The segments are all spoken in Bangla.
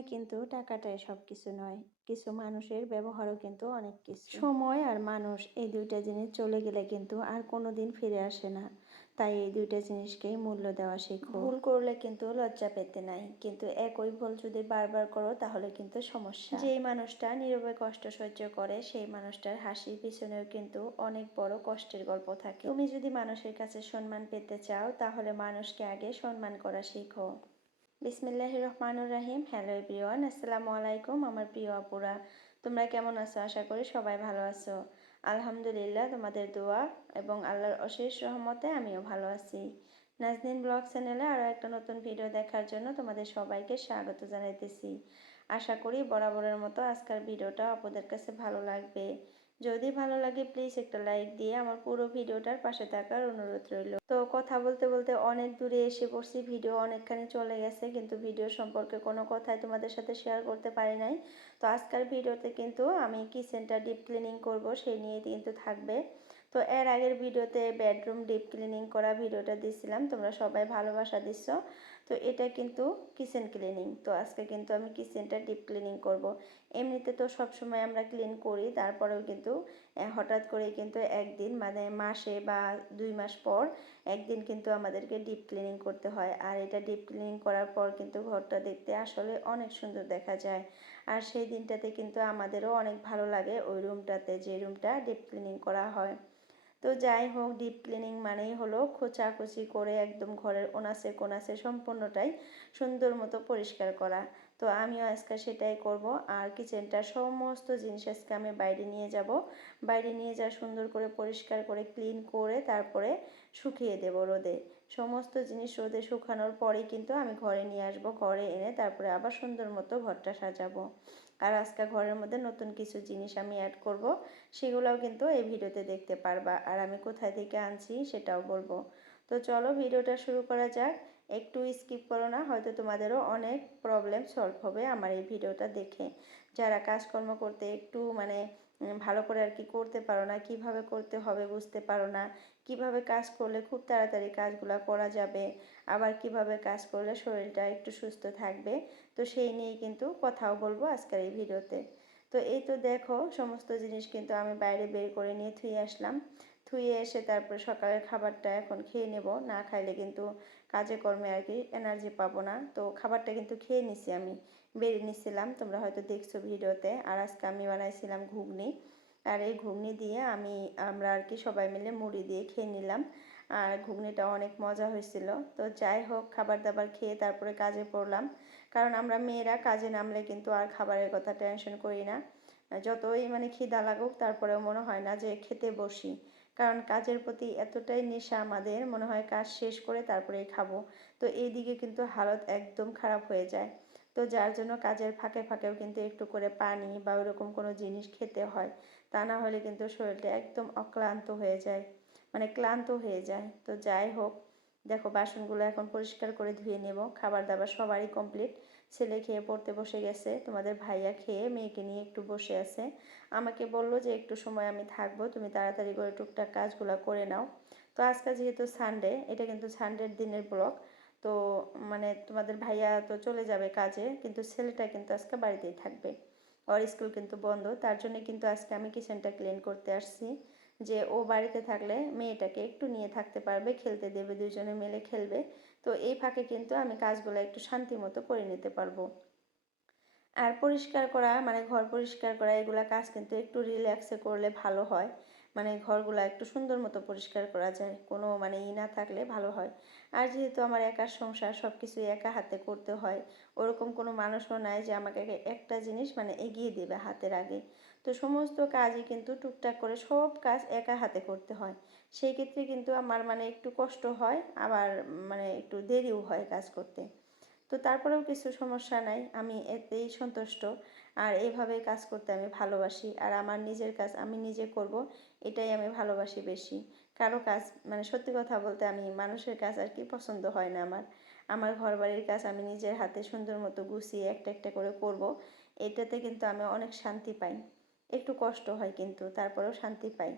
জীবনে কিন্তু টাকাটাই সবকিছু নয়, কিছু মানুষের ব্যবহারও কিন্তু অনেক কিছু। সময় আর মানুষ এই দুইটা জিনিস চলে গেলে কিন্তু আর কোনোদিন ফিরে আসে না। তাই এই দুইটা জিনিসকেই মূল্য দেওয়া শেখো। ভুল করলে কিন্তু লজ্জা পেতে নাই, কিন্তু একই ভুল যদি বারবার করো তাহলে কিন্তু সমস্যা। যেই মানুষটা নীরবে কষ্ট সহ্য করে সেই মানুষটার হাসির পিছনেও কিন্তু অনেক বড় কষ্টের গল্প থাকে। তুমি যদি মানুষের কাছে সম্মান পেতে চাও তাহলে মানুষকে আগে সম্মান করা শেখো। বিসমিল্লাহির রহমানুর রাহিম। হ্যালো এভরিওয়ান, আসসালামু আলাইকুম আমার প্রিয় আপুরা। তোমরা কেমন আছো? আশা করি সবাই ভালো আছো। আলহামদুলিল্লাহ, তোমাদের দোয়া এবং আল্লাহর অশেষ রহমতে আমিও ভালো আছি। নাজনীন ব্লগ চ্যানেলে আরও একটা নতুন ভিডিও দেখার জন্য তোমাদের সবাইকে স্বাগত জানাইতেছি। আশা করি বরাবরের মতো আজকের ভিডিওটা আপনাদের কাছে ভালো লাগবে। যদি ভালো লাগে প্লিজ একটা লাইক দিয়ে আমার পুরো ভিডিওটার পাশে থাকার অনুরোধ রইল। তো কথা বলতে বলতে অনেক দূরে এসে পড়ছি, ভিডিও অনেকখানি চলে গেছে, কিন্তু ভিডিও সম্পর্কে কোনো কথাই তোমাদের সাথে শেয়ার করতে পারি নাই। তো আজকের ভিডিওতে কিন্তু আমি কিচেনটা ডিপ ক্লিনিং করব সেই নিয়ে কিন্তু থাকবে। তো এর আগের ভিডিওতে বেডরুম ডিপ ক্লিনিং করা ভিডিওটা দিয়েছিলাম, তোমরা সবাই ভালোবাসা দিচ্ছ। তো এটা কিন্তু কিচেন ক্লিনিং, তো আজকে কিন্তু আমি কিচেনটা ডিপ ক্লিনিং করব। এমনিতে তো সবসময় আমরা ক্লিন করি, তারপরেও কিন্তু হঠাৎ করে কিন্তু একদিন মানে মাসে বা 2 মাস পর একদিন কিন্তু আমাদেরকে ডিপ ক্লিনিং করতে হয়। আর এটা ডিপ ক্লিনিং করার পর কিন্তু ঘরটা দেখতে আসলে অনেক সুন্দর দেখা যায়। আর সেই দিনটাতে কিন্তু আমাদেরও অনেক ভালো লাগে ওই রুমটাতে, যে রুমটা ডিপ ক্লিনিং করা হয়। তো যাই হোক, ডিপ ক্লিনিং মানেই হলো খোঁচাখুচি করে একদম ঘরের ওনাসে কোনাসে সম্পূর্ণটাই সুন্দর মতো পরিষ্কার করা। তো আমিও আজকে সেটাই করব। আর কিচেনটার সমস্ত জিনিস আজকে আমি বাইরে নিয়ে যাব। বাইরে নিয়ে যা সুন্দর করে পরিষ্কার করে ক্লিন করে তারপরে শুকিয়ে দেব রোদে। সমস্ত জিনিস রোদে শুকানোর পরেই কিন্তু আমি ঘরে নিয়ে আসব। ঘরে এনে তারপরে আবার সুন্দর মতো ঘরটা সাজাবো। আর আজকে ঘরের মধ্যে নতুন কিছু জিনিস আমি অ্যাড করব, সেগুলোও কিন্তু এই ভিডিওতে দেখতে পারবা। আর আমি কোথায় থেকে আনছি সেটাও বলবো। তো চলো ভিডিওটা শুরু করা যাক। একটু স্কিপ করো না, হয়তো তোমাদেরও অনেক প্রবলেম সলভ হবে আমার এই ভিডিওটা দেখে। যারা কাজকর্ম করতে একটু মানে ভালো করে আর কি করতে পারো না, কিভাবে করতে হবে বুঝতে পারো না, কিভাবে কাজ করলে খুব তাড়াতাড়ি কাজগুলো করা যাবে, আবার কিভাবে কাজ করলে শরীরটা একটু সুস্থ থাকবে, তো সেই নিয়েই কিন্তু কথাও বলবো আজকের এই ভিডিওতে। তো এই তো দেখো, সমস্ত জিনিস কিন্তু আমি বাইরে বের করে নিয়ে ধুয়ে আসলাম। ধুয়ে এসে তারপরে সকালের খাবারটা এখন খেয়ে নেব, না খাইলে কিন্তু কাজে কর্মে আর কি এনার্জি পাবো না। তো খাবারটা কিন্তু খেয়ে নিছি, আমি বেড়ে নিছিলাম, তোমরা হয়তো দেখছো ভিডিওতে। আর আজকে আমি বানাইছিলাম ঘুগনি। আর এই ঘুগনি দিয়ে আমরা আর কি সবাই মিলে মুড়ি দিয়ে খেয়ে নিলাম। আর ঘুগনিটা অনেক মজা হয়েছিল। তো যাই হোক, খাবার দাবার খেয়ে তারপরে কাজে পড়লাম। কারণ আমরা মেয়েরা কাজে নামলে কিন্তু আর খাবারের কথা টেনশন করি না। যতই মানে খিদা লাগুক তারপরেও মনে হয় না যে খেতে বসি। কারণ কাজের প্রতি এতটাই নেশা আমাদের, মনে হয় কাজ শেষ করে তারপরেই খাবো। তো এই দিকে কিন্তু হালত একদম খারাপ হয়ে যায়। তো যার জন্য কাজের ফাঁকে ফাঁকেও কিন্তু একটু করে পানি বা ওইরকম কোনো জিনিস খেতে হয়। তা না হলে কিন্তু শরীরটা একদম অক্লান্ত হয়ে যায়, মানে ক্লান্ত হয়ে যায়। তো যাই হোক, দেখো বাসনগুলো এখন পরিষ্কার করে ধুয়ে নেব। খাবার দাবার সবারই কমপ্লিট। ছেলে খেয়ে পড়তে বসে গেছে, তোমাদের ভাইয়া খেয়ে মেয়েকে নিয়ে একটু বসে আছে। আমাকে বলল যে একটু সময় আমি থাকবো, তুমি তাড়াতাড়ি করে টুকটাক কাজগুলো করে নাও। তো আজকে যেহেতু সানডে, এটা কিন্তু সানডের দিনের ব্লগ। তো মানে তোমাদের ভাইয়া তো চলে যাবে কাজে, কিন্তু ছেলেটা কিন্তু আজকে বাড়িতেই থাকবে। ওর স্কুল কিন্তু বন্ধ, তার জন্য কিন্তু আজকে আমি কিচেনটা ক্লিন করতে আসছি। যে ও বাড়িতে থাকলে মেয়েটাকে একটু নিয়ে থাকতে পারবে, খেলতে দেবে, দুজনে মিলে খেলবে। তো এই ফাঁকে কিন্তু আমি কাজগুলো একটু শান্তি মতো করে নিতে পারবো। আর পরিষ্কার করা মানে ঘর পরিষ্কার করা এগুলা কাজ কিন্তু একটু রিল্যাক্সে করলে ভালো হয়। মানে ঘরগুলা একটু সুন্দর মতো পরিষ্কার করা যায়, কোনো মানে না থাকলে ভালো হয়। আর যেহেতু আমার একার সংসার, সব কিছুই একা হাতে করতে হয়, ওরকম কোনো মানুষও নাই যে আমাকে একটা জিনিস মানে এগিয়ে দেবে হাতের আগে। তো সমস্ত কাজই কিন্তু টুকটাক করে সব কাজ একা হাতে করতে হয়। সেই ক্ষেত্রে কিন্তু আমার মানে একটু কষ্ট হয়, আবার মানে একটু দেরিও হয় কাজ করতে। তো তারপরেও কিছু সমস্যা নাই, আমি এতেই সন্তুষ্ট। আর এইভাবে কাজ করতে আমি ভালোবাসি। আর আমার নিজের কাজ আমি নিজে করব, এটাই আমি ভালোবাসি বেশি। কারো কাজ মানে সত্যি কথা বলতে আমি মানুষের কাজ আর কি পছন্দ হয় না আমার। আমার ঘর বাড়ির কাজ আমি নিজের হাতে সুন্দর মতো গুছিয়ে একটা একটা করে করব, এটাতে কিন্তু আমি অনেক শান্তি পাই। একটু কষ্ট হয় কিন্তু তারপরেও শান্তি পাই।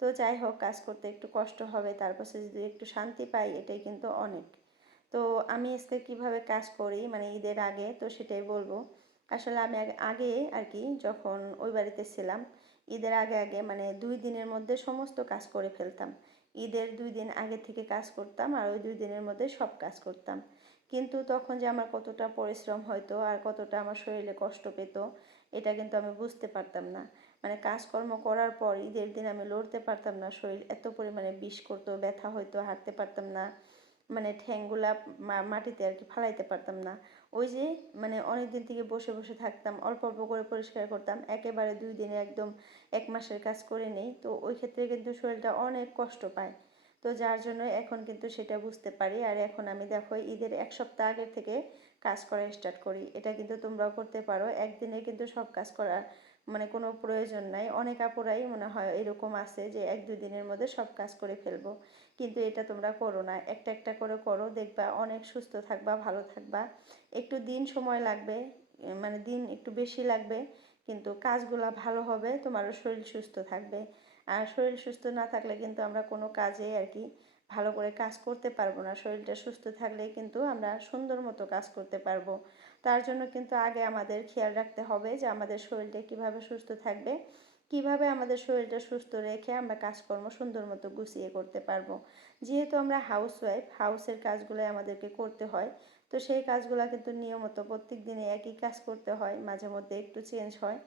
তো যাই হোক, কাজ করতে একটু কষ্ট হবে, তারপর যদি একটু শান্তি পাই এটাই কিন্তু অনেক। তো আমি আজকে কিভাবে কাজ করি মানে ঈদের আগে, তো সেটাই বলবো। আসলে আমি আগে আর কি যখন ওই বাড়িতে ছিলাম, ঈদের আগে আগে মানে 2 দিনের মধ্যে সমস্ত কাজ করে ফেলতাম। ঈদের 2 দিন আগে থেকে কাজ করতাম আর ওই 2 দিনের মধ্যে সব কাজ করতাম। কিন্তু তখন যে আমার কতটা পরিশ্রম হতো আর কতটা আমার শরীরে কষ্ট পেত, এটা কিন্তু আমি বুঝতে পারতাম না। মানে কাজকর্ম করার পর ঈদের দিন আমি লড়তে পারতাম না, শরীর এত পরিমাণে বিষ করতো, ব্যথা হইতো, হাঁটতে পারতাম না, মানে ঠ্যাংগুলা মাটিতে আর কি ফালাইতে পারতাম না। ওই যে মানে অনেক দিন থেকে বসে বসে থাকতাম, অল্প অল্প করে পরিষ্কার করতাম, একেবারে 2 দিনে একদম 1 মাসের কাজ করে নেই, তো ওই ক্ষেত্রে কিন্তু শরীরটা অনেক কষ্ট পায়। তো যার জন্য এখন কিন্তু সেটা বুঝতে পারি, আর এখন আমি দেখো ঈদের 1 সপ্তাহ আগে থেকে কাজ করা স্টার্ট করি। এটা কিন্তু তোমরাও করতে পারো, একদিনে কিন্তু সব কাজ করা মানে কোনো প্রয়োজন নাই। অনেক আপুরাই মনে হয় এরকম আছে যে 1-2 দিনের মধ্যে সব কাজ করে ফেলবো, কিন্তু এটা তোমরা করো না, একটা একটা করে করো, দেখবা অনেক সুস্থ থাকবা, ভালো থাকবা। একটু দিন সময় লাগবে, মানে দিন একটু বেশি লাগবে, কিন্তু কাজগুলা ভালো হবে, তোমারও শরীর সুস্থ থাকবে। আর শরীর সুস্থ না থাকলে কিন্তু আমরা কোনো কাজে আর কি ভালো করে কাজ করতে পারবো না। শরীরটা সুস্থ থাকলে কিন্তু আমরা সুন্দর মতো কাজ করতে পারবো। তার জন্য কিন্তু আগে আমাদের খেয়াল রাখতে হবে যে আমাদের শরীরটা কিভাবে সুস্থ থাকবে, কিভাবে আমাদের শরীরটা সুস্থ রেখে আমরা কাজকর্ম সুন্দর মতো গুছিয়ে করতে পারবো। যেহেতু আমরা হাউসওয়াইফ, হাউসের কাজগুলোই আমাদেরকে করতে হয়, তো সেই কাজগুলো কিন্তু নিয়মিত প্রত্যেক দিনে একই কাজ করতে হয়, মাঝে মধ্যে একটু চেঞ্জ হয়,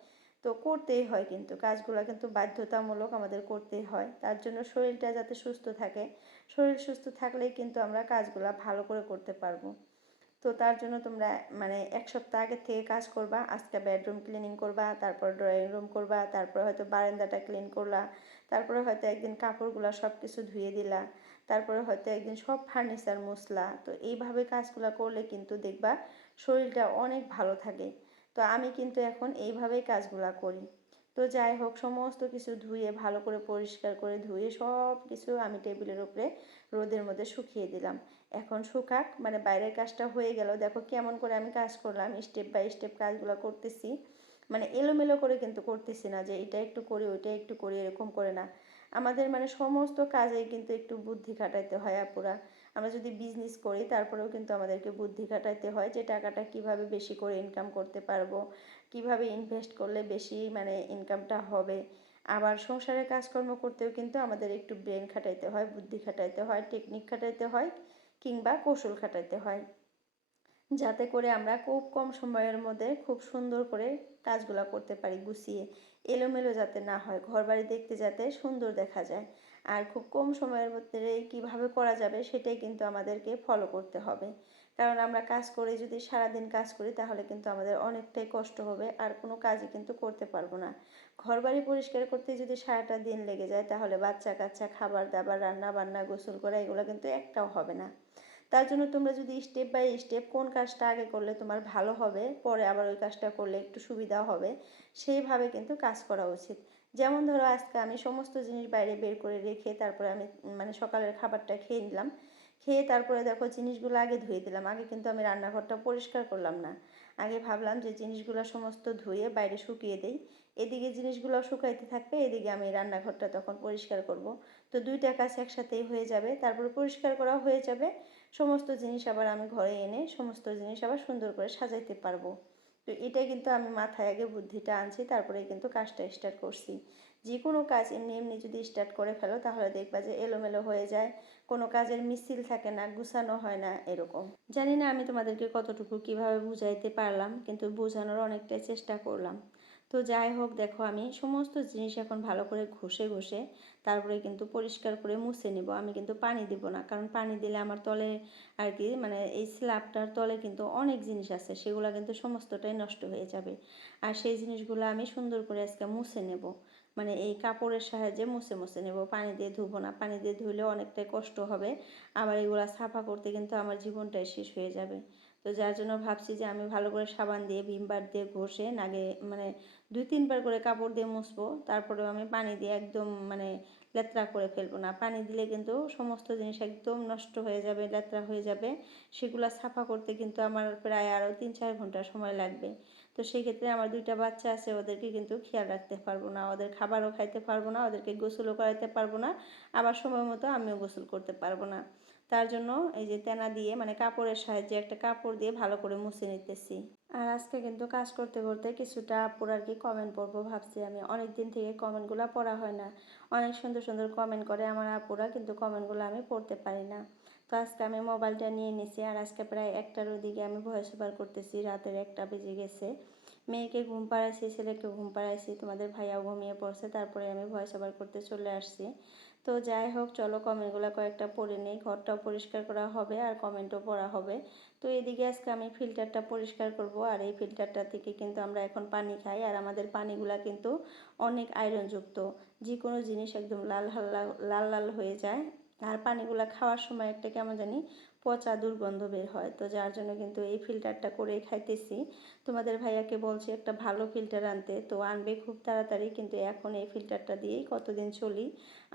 তো করতেই হয়, কিন্তু কাজগুলো কিন্তু বাধ্যতামূলক আমাদের করতেই হয়। তার জন্য শরীরটা যাতে সুস্থ থাকে, শরীর সুস্থ থাকলেই কিন্তু আমরা কাজগুলো ভালো করে করতে পারবো। তো তার জন্য তোমরা মানে 1 সপ্তাহ আগে থেকে কাজ করবা। আজকে বেডরুম ক্লিনিং করবা, তারপর ড্রয়িং রুম করবা, তারপর হয়তো বারান্দাটা ক্লিন করলা, তারপরে হয়তো একদিন কাপড়গুলো সব কিছু ধুয়ে দিলা, তারপরে হয়তো একদিন সব ফার্নিচার মুছলা। তো এইভাবে কাজগুলো করলে কিন্তু দেখবা শরীরটা অনেক ভালো থাকে। তো আমি কিন্তু এখন এইভাবেই কাজগুলো করি। তো যাই হোক, সমস্ত কিছু ধুয়ে ভালো করে পরিষ্কার করে ধুয়ে সব কিছু আমি টেবিলের উপরে রোদের মধ্যে শুকিয়ে দিলাম। এখন শুকাক, মানে বাইরের কাজটা হয়ে গেল। দেখো কেমন করে আমি কাজ করলাম, স্টেপ বাই স্টেপ কাজগুলো করতেছি, মানে এলোমেলো করে কিন্তু করতেছি না যে এটা একটু করি ওইটা একটু করি, এরকম করে না। আমাদের মানে সমস্ত কাজে কিন্তু একটু বুদ্ধি খাটাইতে হয় আপুরা। আমরা যদি বিজনেস করি তারপরেও কিন্তু আমাদেরকে বুদ্ধি খাটাইতে হয় যে টাকাটা কিভাবে বেশি করে ইনকাম করতে পারবো, কিভাবে ইনভেস্ট করলে বেশি মানে ইনকামটা হবে। আবার সংসারের কাজকর্ম করতেও কিন্তু আমাদের একটু ব্রেন খাটাইতে হয়, বুদ্ধি খাটাইতে হয়, টেকনিক খাটাইতে হয়, কিংবা কৌশল খাটাইতে হয়, যাতে করে আমরা খুব কম সময়ের মধ্যে খুব সুন্দর করে কাজগুলো করতে পারি গুছিয়ে। এলোমেলো যাতে না হয়, ঘরবাড়ি দেখতে যাতে সুন্দর দেখা যায়, আর খুব কম সময়ের মধ্যে কিভাবে করা যাবে সেটাই কিন্তু আমাদেরকে ফলো করতে হবে। কারণ আমরা কাজ করে যদি সারাদিন কাজ করি তাহলে কিন্তু আমাদের অনেকটাই কষ্ট হবে, আর কোনো কাজই কিন্তু করতে পারবো না। ঘরবাড়ি পরিষ্কার করতে যদি সারাটা দিন লেগে যায় তাহলে বাচ্চা কাচ্চা, খাবার দাবার, রান্না বান্না, গোসল করা, এগুলো কিন্তু একটাও হবে না। তার জন্য তোমরা যদি স্টেপ বাই স্টেপ কোন কাজটা আগে করলে তোমার ভালো হবে, পরে আবার ওই কাজটা করলে একটু সুবিধা হবে, সেইভাবে কিন্তু কাজ করা উচিত। যেমন ধরো আজকে আমি সমস্ত জিনিস বাইরে বের করে রেখে তারপরে আমি মানে সকালের খাবারটা খেয়ে নিলাম, খেয়ে তারপরে দেখো জিনিসগুলো আগে ধুয়ে দিলাম। আগে কিন্তু আমি রান্নাঘরটা পরিষ্কার করলাম না, আগে ভাবলাম যে জিনিসগুলো সমস্ত ধুয়ে বাইরে শুকিয়ে দেই, এদিকে জিনিসগুলো শুকাইতে থাকবে, এদিকে আমি রান্নাঘরটা তখন পরিষ্কার করব। তো দুইটা কাজ একসাথেই হয়ে যাবে, তারপরে পরিষ্কার করা হয়ে যাবে, সমস্ত জিনিস আবার আমি ঘরে এনে সমস্ত জিনিস আবার সুন্দর করে সাজাইতে পারবো। তো এটাই কিন্তু আমি মাথায় আগে বুদ্ধিটা আনছি, তারপরে কিন্তু কাজটা স্টার্ট করছি। যে কোনো কাজ এমনি এমনি যদি স্টার্ট করে ফেলো তাহলে দেখবা যে এলোমেলো হয়ে যায়, কোনো কাজের মিছিল থাকে না, গুছানো হয় না, এরকম। জানি না আমি তোমাদেরকে কতটুকু কিভাবে বুঝাইতে পারলাম, কিন্তু বোঝানোর অনেকটাই চেষ্টা করলাম। তো যাই হোক, দেখো আমি সমস্ত জিনিস এখন ভালো করে ঘষে ঘষে তারপরে কিন্তু পরিষ্কার করে মুছে নেব। আমি কিন্তু পানি দিব না, কারণ পানি দিলে আমার তলে আর কি মানে এই স্ল্যাবটার তলে কিন্তু অনেক জিনিস আছে, সেগুলো কিন্তু সমস্তটাই নষ্ট হয়ে যাবে। আর সেই জিনিসগুলো আমি সুন্দর করে আজকে মুছে নেব, মানে এই কাপড়ের সাহায্যে মুছে মুছে নেব, পানি দিয়ে ধুবো না। পানি দিয়ে ধুলে অনেকটাই কষ্ট হবে, আবার এগুলো সাফা করতে কিন্তু আমার জীবনটাই শেষ হয়ে যাবে। তো যার জন্য ভাবছি যে আমি ভালো করে সাবান দিয়ে ভিম বার দিয়ে ঘষে নাগে মানে 2-3 বার করে কাপড় দিয়ে মুছবো, তারপরেও আমি পানি দিয়ে একদম মানে লেত্রা করে ফেলবো না। পানি দিলে কিন্তু সমস্ত জিনিস একদম নষ্ট হয়ে যাবে, লেত্রা হয়ে যাবে, সেগুলো সাফা করতে কিন্তু আমার প্রায় আরও 3-4 ঘন্টা সময় লাগবে। তো সেক্ষেত্রে আমার 2টা বাচ্চা আছে, ওদেরকে কিন্তু খেয়াল রাখতে পারবো না, ওদের খাবারও খাইতে পারবো না, ওদেরকে গোসলও করাতে পারবো না, আবার সময় মতো আমিও গোসল করতে পারবো না। তার জন্য এই যে তেনা দিয়ে মানে কাপড়ের সাহায্যে একটা কাপড় দিয়ে ভালো করে মুছে নিতেছি। আর আজকে কিন্তু কাজ করতে করতে কিছুটা আপুর আর কি কমেন্ট পড়বো ভাবছি আমি। অনেক দিন থেকে কমেন্টগুলো পড়া হয় না, অনেক সুন্দর সুন্দর কমেন্ট করে আমার আপুরা, কিন্তু কমেন্টগুলো আমি পড়তে পারি না। তো আজকে আমি মোবাইলটা নিয়ে নিছি, আর আজকে প্রায় 1টার ওদিকে আমি ভয়েস ওভার করতেছি, রাতের 1টা বেজে গেছে। মেয়েকে ঘুম পাড়াইছি, ছেলেকে ঘুম পাড়াইছি, তোমাদের ভাইয়াও ঘুমিয়ে পড়ছে, তারপরে আমি ভয়েস ওভার করতে চলে আসছি। তো যাই হোক, চলো কমেন্টগুলো কয়েকটা পড়ে নেই, ঘরটাও পরিষ্কার করা হবে আর কমেন্টও পড়া হবে। তো এদিকে আজকে আমি ফিল্টারটা পরিষ্কার করব, আর এই ফিল্টারটা থেকে কিন্তু আমরা এখন পানি খাই, আর আমাদের পানিগুলা কিন্তু অনেক আয়রনযুক্ত। যে কোনো জিনিস একদম লাল লাল লাল হয়ে যায়, আর পানিগুলা খাওয়ার সময় একটা কেমন জানি পচা দুর্গন্ধ বের হয়। তো যার জন্য কিন্তু এই ফিল্টারটা করেই খাইতেছি। তোমাদের ভাইয়াকে বলছি একটা ভালো ফিল্টার আনতে, তো আনবে খুব তাড়াতাড়ি, কিন্তু এখন এই ফিল্টারটা দিয়েই কতদিন চলি।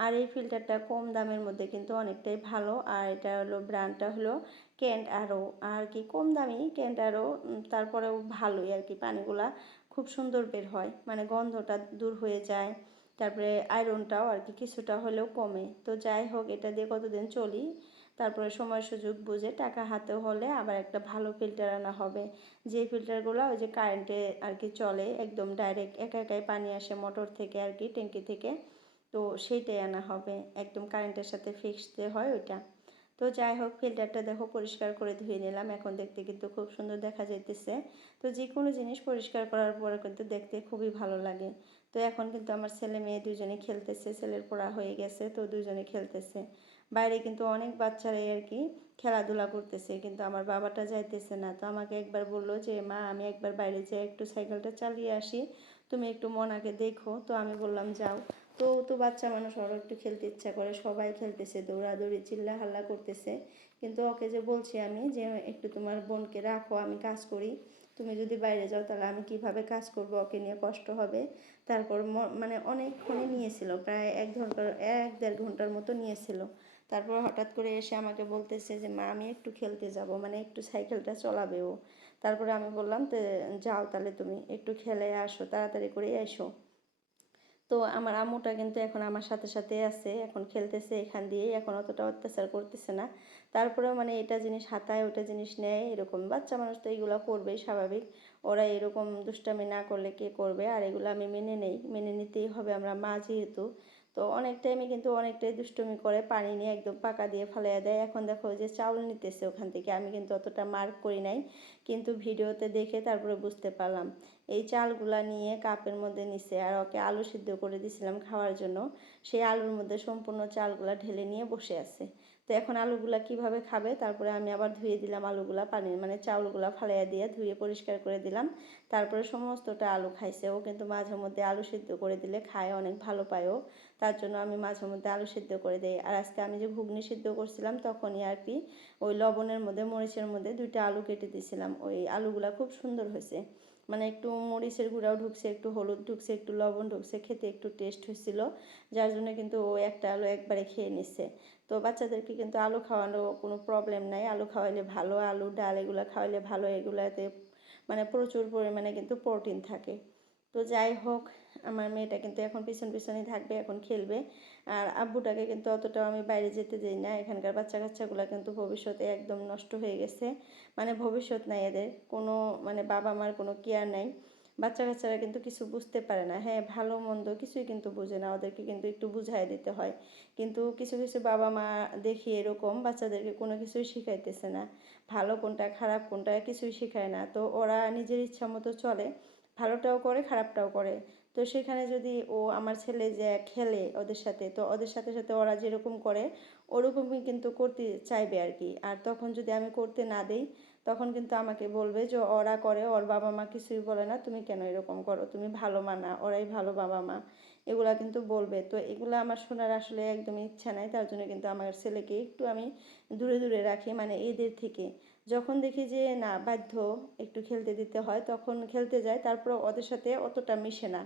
আর এই ফিল্টারটা কম দামের মধ্যে কিন্তু অনেকটাই ভালো, আর এটা হলো ব্র্যান্ডটা হলো কেন্ট আরও, আর কি কম দামি কেন্ট আরও, তারপরেও ভালোই আর কি, পানিগুলা খুব সুন্দর বের হয়, মানে গন্ধটা দূর হয়ে যায়, তারপরে আয়রনটাও আর কি কিছুটা হলেও কমে। তো যাই হোক, এটা দিয়ে কতদিন চলি, তারপরে সময় সুযোগ বুঝে টাকা হাতে হলে আবার একটা ভালো ফিল্টার আনা হবে। যে ফিল্টারগুলো ওই যে কারেন্টে আর কি চলে, একদম ডাইরেক্ট একা একাই পানি আসে মোটর থেকে আর কি, ট্যাঙ্কি থেকে। তো সেইটাই আনা হবে, একদম কারেন্টের সাথে ফিক্সড হয় ওইটা। তো যাই হোক, ফিল্টারটা দেখো পরিষ্কার করে ধুয়ে নিলাম, এখন দেখতে কিন্তু খুব সুন্দর দেখা যাইতেছে। তো যে কোনো জিনিস পরিষ্কার করার পরে কিন্তু দেখতে খুবই ভালো লাগে। তো এখন কিন্তু আমার ছেলে মেয়ে দুজনে খেলতেছে, ছেলের পড়া হয়ে গেছে, তো দুজনে খেলতেছে। বাইরে কিন্তু অনেক বাচ্চারাই আর কি খেলাধুলা করতেছে, কিন্তু আমার বাবাটা যাইতেছে না। তো আমাকে একবার বললো যে মা, আমি একবার বাইরে যাই একটু সাইকেলটা চালিয়ে আসি, তুমি একটু মনাকে দেখো। তো আমি বললাম যাও। তো তো বাচ্চা মানুষ, ওরা একটু খেলতে ইচ্ছা করে, সবাই খেলতেছে, দৌড়াদৌড়ি চিল্লা হাল্লা করতেছে, কিন্তু ওকে যে বলছি আমি যে একটু তোমার বোনকে রাখো, আমি কাজ করি, তুমি যদি বাইরে যাও তাহলে আমি কিভাবে কাজ করব, ওকে নিয়ে কষ্ট হবে। তারপর মানে অনেকক্ষণই নিয়েছিল, প্রায় 1-1.5 ঘন্টার মতো নিয়েছিল। তারপর হঠাৎ করে এসে আমাকে বলতেছে যে মা, আমি একটু খেলতে যাব, মানে একটু সাইকেলটা চলাবে ও। তারপরে আমি বললাম তো যাও তাহলে, তুমি একটু খেলে আসো, তাড়াতাড়ি করে এসো। তো আমার আম্মুটা কিন্তু এখন আমার সাথে সাথে আছে, এখন খেলতেছে এখান দিয়েই, এখন অতটা অত্যাচার করতেছে না। তারপরেও মানে এটা জিনিস হাতায়, ওটা জিনিস নেয়, এরকম বাচ্চা মানুষ তো এইগুলো করবেই স্বাভাবিক। ওরা এরকম দুষ্টামি না করলে কে করবে, আর এগুলো আমি মেনে নেই, মেনে নিতেই হবে, আমরা মা যেহেতু। তো অনেক টাইমে কিন্তু অনেকটাই দুষ্টুমি করে, পানি নিয়ে একদম পাকা দিয়ে ফালাইয়া দেয়। এখন দেখো ওই যে চাউল নিতেছে ওখান থেকে, আমি কিন্তু অতটা মার্ক করি নাই, কিন্তু ভিডিওতে দেখে তারপরে বুঝতে পারলাম। এই চালগুলা নিয়ে কাপের মধ্যে নিছে, আর ওকে আলু সিদ্ধ করে দিছিলাম খাওয়ার জন্য, সেই আলুর মধ্যে সম্পূর্ণ চালগুলা ঢেলে নিয়ে বসে আছে। তো এখন আলুগুলা কিভাবে খাবে, তারপরে আমি আবার ধুয়ে দিলাম আলুগুলা, পানি মানে চাউলগুলা ফালাইয়া দিয়ে ধুয়ে পরিষ্কার করে দিলাম। তারপরে সমস্তটা আলু খাইছে ও, কিন্তু মাঝে মধ্যে আলু সিদ্ধ করে দিলে খায়, অনেক ভালো পায় ও। তার জন্য আমি মাঝে মধ্যে আলু সিদ্ধ করে দিই। আর আজকে আমি যে ঘুগনি সিদ্ধ করছিলাম তখনই আর কি ওই লবণের মধ্যে মরিচের মধ্যে 2টা আলু কেটে দিয়েছিলাম, ওই আলুগুলা খুব সুন্দর হয়েছে, মানে একটু মরিচের গুঁড়াও ঢুকছে, একটু হলুদ ঢুকছে, একটু লবণ ঢুকছে, খেতে একটু টেস্ট হয়েছিল। যার জন্য কিন্তু ও একটা আলু একবারে খেয়ে নিচ্ছে। তো বাচ্চাদেরকে কিন্তু আলু খাওয়ানো কোনো প্রবলেম নাই, আলু খাওয়াইলে ভালো, আলু ডাল এগুলো খাওয়াইলে ভালো, এগুলাতে মানে প্রচুর পরিমাণে কিন্তু প্রোটিন থাকে। তো যাই হোক, আমার মেয়েটা কিন্তু এখন পিছন পিছনই থাকবে, এখন খেলবে। আর আব্বুটাকে কিন্তু অতটাও আমি বাইরে যেতে দিই না, এখানকার বাচ্চা কাচ্চাগুলো কিন্তু ভবিষ্যতে একদম নষ্ট হয়ে গেছে, মানে ভবিষ্যৎ নাই এদের কোনো, মানে বাবা মার কোনো কেয়ার নাই। বাচ্চা কাচ্চারা কিন্তু কিছু বুঝতে পারে না, হ্যাঁ ভালো মন্দ কিছুই কিন্তু বুঝে না, ওদেরকে কিন্তু একটু বুঝাই দিতে হয়। কিন্তু কিছু কিছু বাবা মা দেখি এরকম বাচ্চাদেরকে কোনো কিছুই শিখাইতেছে না, ভালো কোনটা খারাপ কোনটা কিছুই শেখায় না, তো ওরা নিজের ইচ্ছা মতো চলে, ভালোটাও করে খারাপটাও করে। তো সেখানে যদি ও আমার ছেলে যে খেলে ওদের সাথে, তো ওদের সাথে সাথে ওরা যেরকম করে ওরকমই কিন্তু করতে চাইবে আর কি। আর তখন যদি আমি করতে না দেই, তখন কিন্তু আমাকে বলবে যে ওরা করে, ওর বাবা মা কিছুই বলে না, তুমি কেন এরকম করো, তুমি ভালো মা না, ওরাই ভালো বাবা মা, এগুলা কিন্তু বলবে। তো এগুলো আমার শোনার আসলে একদমই ইচ্ছা নাই, তার জন্য কিন্তু আমার ছেলেকে একটু আমি দূরে দূরে রাখি, মানে এদের থেকে। যখন দেখি যে না বাধ্য একটু খেলতে দিতে হয় তখন খেলতে যায়, তারপর ওদের সাথে অতটা মিশে না।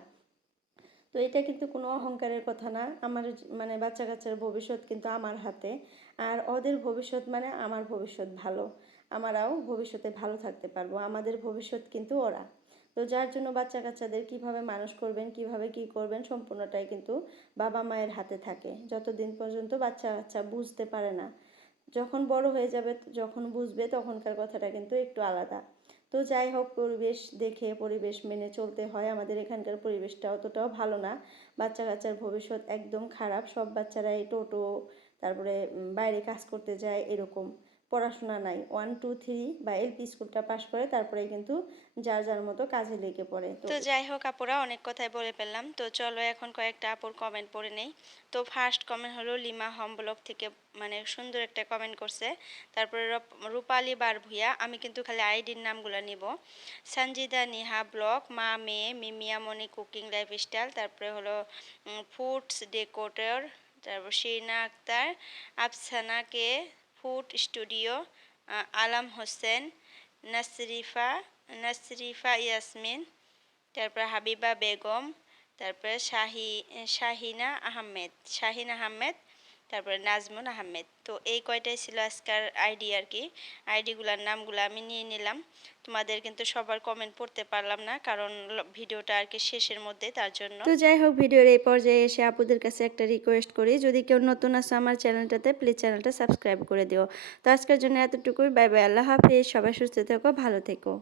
তো এটা কিন্তু কোনো অহংকারের কথা না, আমার মানে বাচ্চা কাচ্চার ভবিষ্যৎ কিন্তু আমার হাতে, আর ওদের ভবিষ্যৎ মানে আমার ভবিষ্যৎ ভালো, আমরাও ভবিষ্যতে ভালো থাকতে পারবো, আমাদের ভবিষ্যৎ কিন্তু ওরা। তো যার জন্য বাচ্চা কাচ্চাদের কিভাবে মানুষ করবেন, কিভাবে কি করবেন, সম্পূর্ণটাই কিন্তু বাবা মায়ের হাতে থাকে, যতদিন পর্যন্ত বাচ্চা কাচ্চা বুঝতে পারে না। যখন বড় হয়ে যাবে, যখন বুঝবে, তখনকার কথাটা কিন্তু একটু আলাদা। তো যাই হোক, পরিবেশ দেখে পরিবেশ মেনে চলতে হয়। আমাদের এখানকার পরিবেশটা অতটাও ভালো না, বাচ্চা কাচ্চার ভবিষ্যৎ একদম খারাপ। সব বাচ্চারাই টোটো, তারপরে বাইরে কাজ করতে যায়, এরকম পড়াশোনা নাই। 1 2 3 বা এলপি স্কুলটা পাশ করে তারপরে কিন্তু যার যার মতো কাজে লেগে পড়ে। তো যাই হোক আপুরা, অনেক কথাই বলে ফেললাম। তো চলো এখন কয়েকটা আপুর কমেন্ট পড়ে নেই। তো ফার্স্ট কমেন্ট হলো লিমা হোম ব্লগ থেকে, মানে সুন্দর একটা কমেন্ট করছে। তারপরে রূপালী বারভুইয়া, আমি কিন্তু খালি আইডির নামগুলো নিব। সঞ্জিদা নিহা ব্লগ, মা মেয়ে, মিমিয়া মনি কুকিং লাইফস্টাইল, তারপরে হলো ফুডস ডেকোরেটর, তারপর শিরিনা আক্তার, আফসানা কে, ফুড স্টুডিও, আলাম হোসেন, নাসরিফা নাসরিফা ইয়াসমিন, তারপর হাবিবা বেগম, তারপরে শাহিন আহমেদ, তারপরে নাজমুন আহমেদ। তো এই কয়টাই ছিল আজকের আইডি আর কি। আইডিগুলোর নামগুলো আমি নিয়ে নিলাম। তোমাদের কিন্তু সবার কমেন্ট পড়তে পারলাম না, কারণ ভিডিওটা আর কি শেষের মধ্যে, তার জন্য। তো যাই হোক, ভিডিওর এই পর্যায়ে এসে আপুদের কাছে একটা রিকোয়েস্ট করি, যদি কেউ নতুন আসো আমার চ্যানেলটাতে, প্লিজ চ্যানেলটা সাবস্ক্রাইব করে দিও। তো আজকের জন্য এতটুকুই। বাই বাই, আল্লাহ হাফিজ। সবাই সুস্থ থেকো, ভালো থেকো।